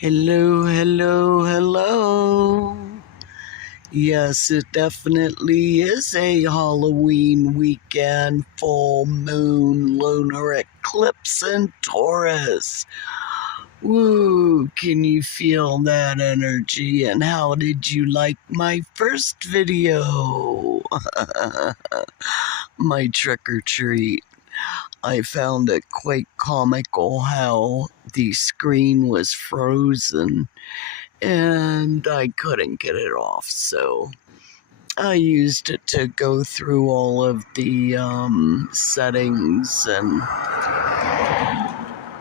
Hello, hello, hello. Yes, it definitely is a Halloween weekend, full moon, lunar eclipse in Taurus. Woo, can you feel that energy? And how did you like my first video? My trick or treat. I found it quite comical how the screen was frozen and I couldn't get it off, so I used it to go through all of the settings and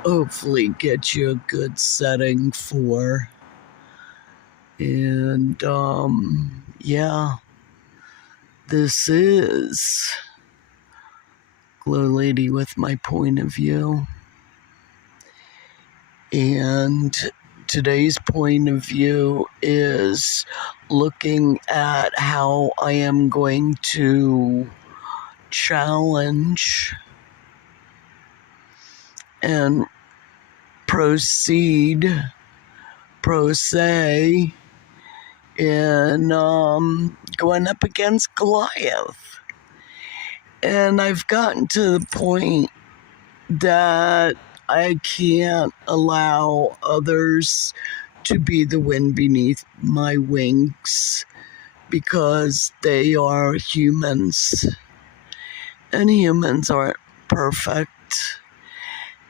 hopefully get you a good setting for. And yeah, this is GLoLady with my point of view. And today's point of view is looking at how I am going to challenge and proceed pro se in going up against Goliath. And I've gotten to the point that I can't allow others to be the wind beneath my wings because they are humans. And humans aren't perfect.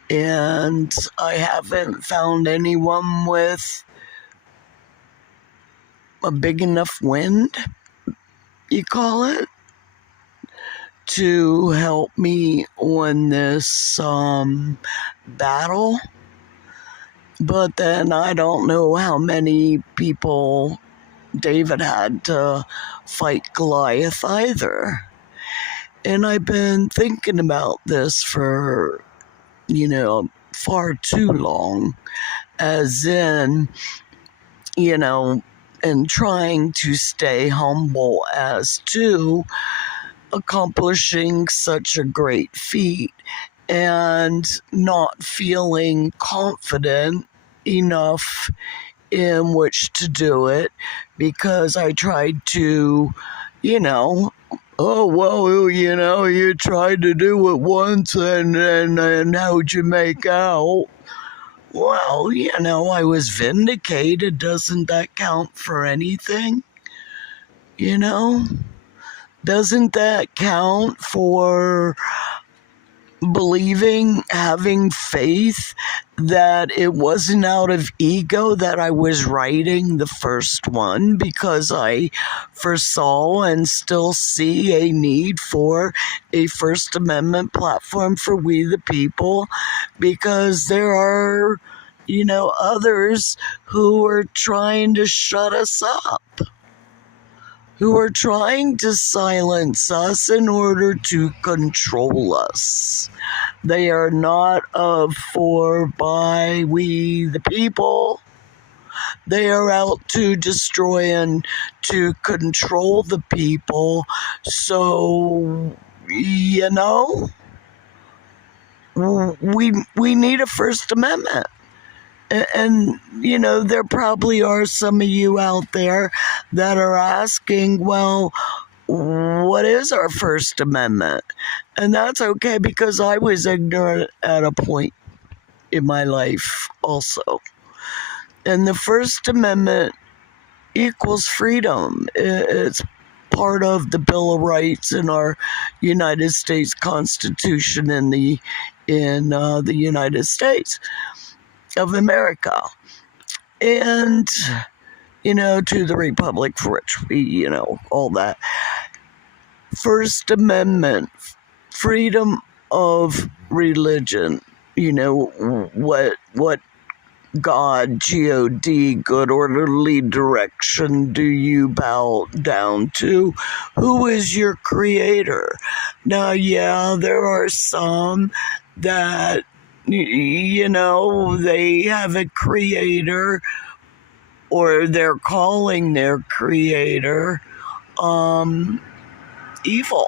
And I haven't found anyone with a big enough wind, you call it, to help me on this battle. But then I don't know how many people David had to fight Goliath either. And I've been thinking about this for, far too long, as in, and trying to stay humble as to accomplishing such a great feat and not feeling confident enough in which to do it because I tried to, oh, well, you tried to do it once and how'd you make out? Well, I was vindicated. Doesn't that count for anything? Doesn't that count for believing, having faith that it wasn't out of ego that I was writing the first one because I foresaw and still see a need for a First Amendment platform for we the people because there are, others who are trying to shut us up, who are trying to silence us in order to control us. They are not of, for, by, we, the people. They are out to destroy and to control the people. So, we need a First Amendment. And, there probably are some of you out there that are asking, well, what is our First Amendment? And that's okay because I was ignorant at a point in my life also. And the First Amendment equals freedom. It's part of the Bill of Rights in our United States Constitution in the United States of America, and to the republic for which we all that. First Amendment, freedom of religion, what God, G-O-D, good orderly direction do you bow down to? Who is your creator? Now, yeah, there are some that they have a creator or they're calling their creator evil.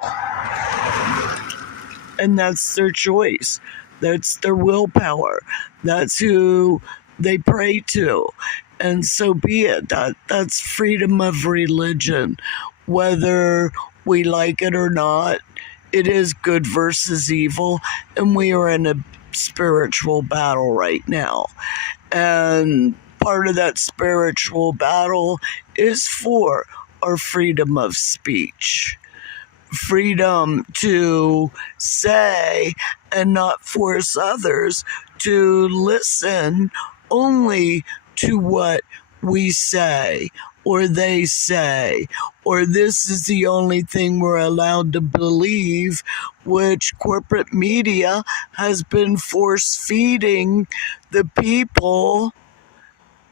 And that's their choice. That's their willpower. That's who they pray to. And so be it. That's freedom of religion. Whether we like it or not, it is good versus evil, and we are in a spiritual battle right now. And part of that spiritual battle is for our freedom of speech. Freedom to say and not force others to listen only to what we say or they say, or this is the only thing we're allowed to believe, which corporate media has been force feeding the people.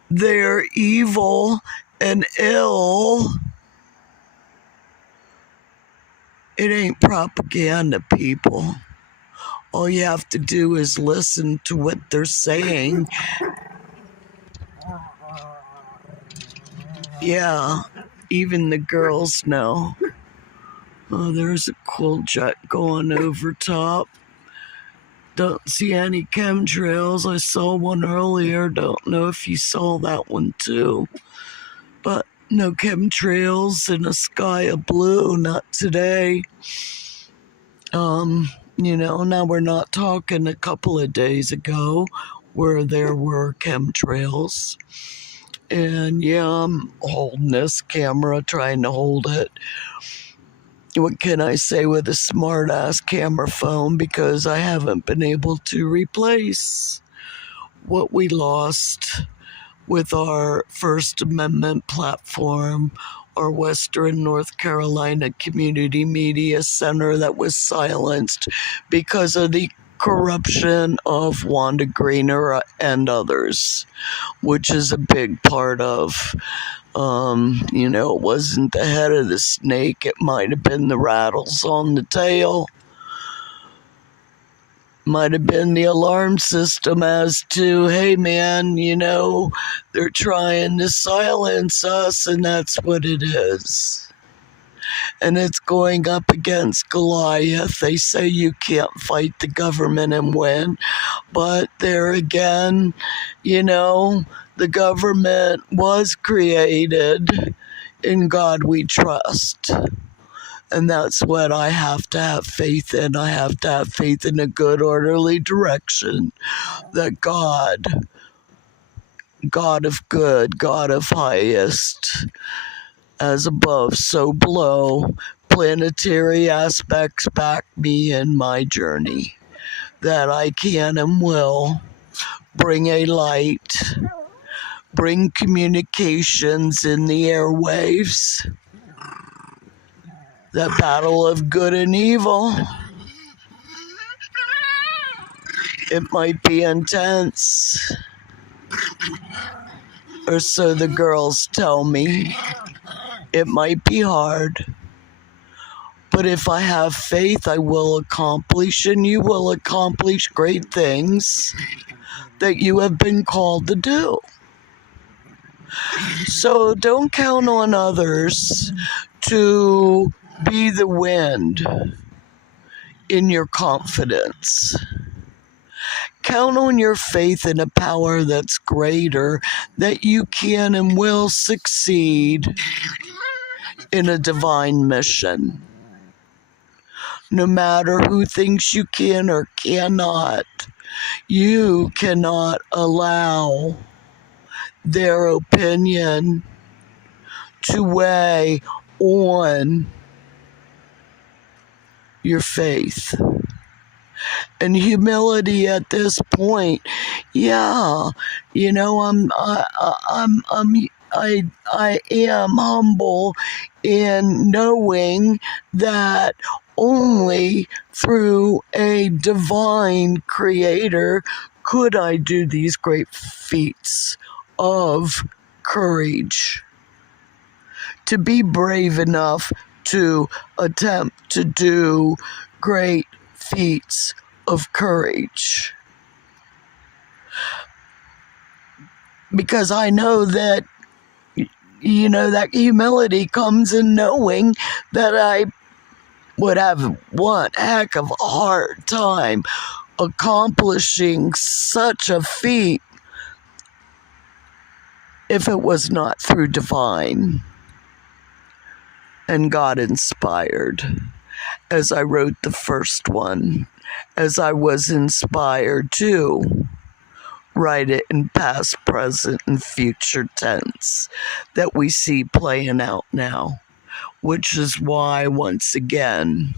They're evil and ill. It ain't propaganda, people. All you have to do is listen to what they're saying. Yeah, even the girls know. Oh, there's a cool jet going over top. Don't see any chemtrails. I saw one earlier. Don't know if you saw that one too. But no chemtrails in a sky of blue, not today. Now we're not talking a couple of days ago where there were chemtrails. And yeah, I'm holding this camera, trying to hold it. What can I say with a smart ass camera phone? Because I haven't been able to replace what we lost with our First Amendment platform, our Western North Carolina Community Media Center that was silenced because of the corruption of Wanda Greener and others, which is a big part of, it wasn't the head of the snake, it might have been the rattles on the tail. Might have been the alarm system as to, hey man, they're trying to silence us, and that's what it is. And it's going up against Goliath. They say you can't fight the government and win, but there again, the government was created. In God we trust. And that's what I have to have faith in. I have to have faith in a good, orderly direction that God of good, God of highest, as above, so below, planetary aspects back me in my journey, that I can and will bring a light, bring communications in the airwaves. The battle of good and evil. It might be intense, or so the girls tell me. It might be hard, but if I have faith, I will accomplish, and you will accomplish great things that you have been called to do. So don't count on others to be the wind in your confidence. Count on your faith in a power that's greater, that you can and will succeed in a divine mission. No matter who thinks you can or cannot, you cannot allow their opinion to weigh on your faith. And humility at this point, yeah, I am humble in knowing that only through a divine creator could I do these great feats of courage. To be brave enough to attempt to do great feats of courage. Because I know that, that humility comes in knowing that I would have one heck of a hard time accomplishing such a feat if it was not through divine and God inspired, as I wrote the first one, as I was inspired to write it in past, present, and future tense that we see playing out now, which is why, once again,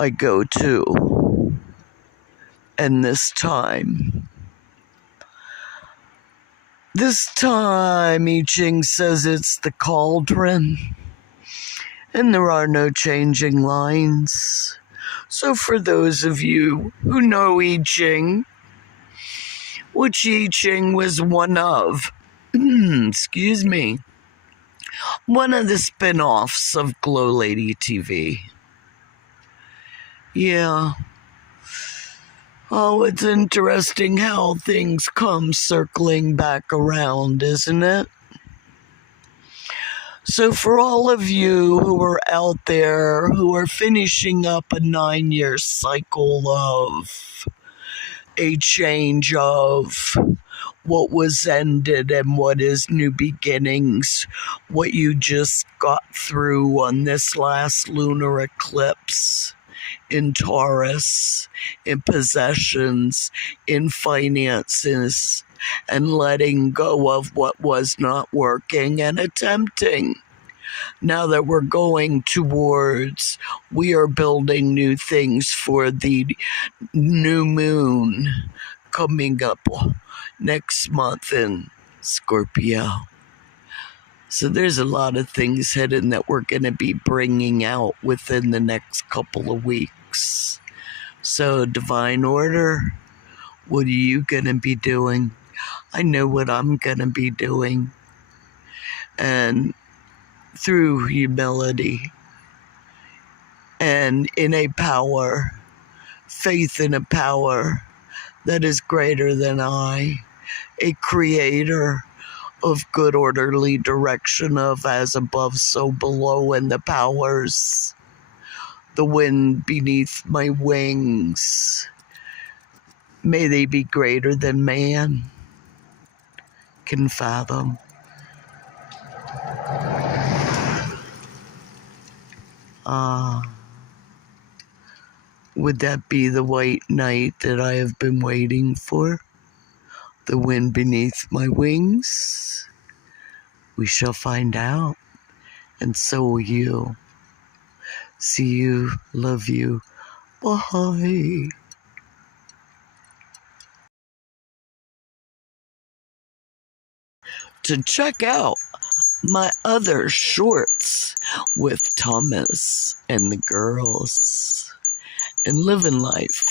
I go to, and this time, I Ching says it's the cauldron, and there are no changing lines. So for those of you who know I Ching, which I Ching was one of, excuse me, one of the spin-offs of GLoLady TV. Yeah. Oh, it's interesting how things come circling back around, isn't it? So for all of you who are out there who are finishing up a 9-year cycle of a change of what was ended and what is new beginnings, what you just got through on this last lunar eclipse, in Taurus, in possessions, in finances, and letting go of what was not working and attempting. Now that we're going towards, we are building new things for the new moon coming up next month in Scorpio. So there's a lot of things hidden that we're going to be bringing out within the next couple of weeks. So divine order, what are you going to be doing? I know what I'm going to be doing. And through humility and in a power, faith in a power that is greater than I, a creator of good orderly direction of as above so below, and the powers, the wind beneath my wings, may they be greater than man can fathom. Would that be the white knight that I have been waiting for? The wind beneath my wings? We shall find out, and so will you. See you, love you, bye. To check out my other shorts with Thomas and the girls and living life.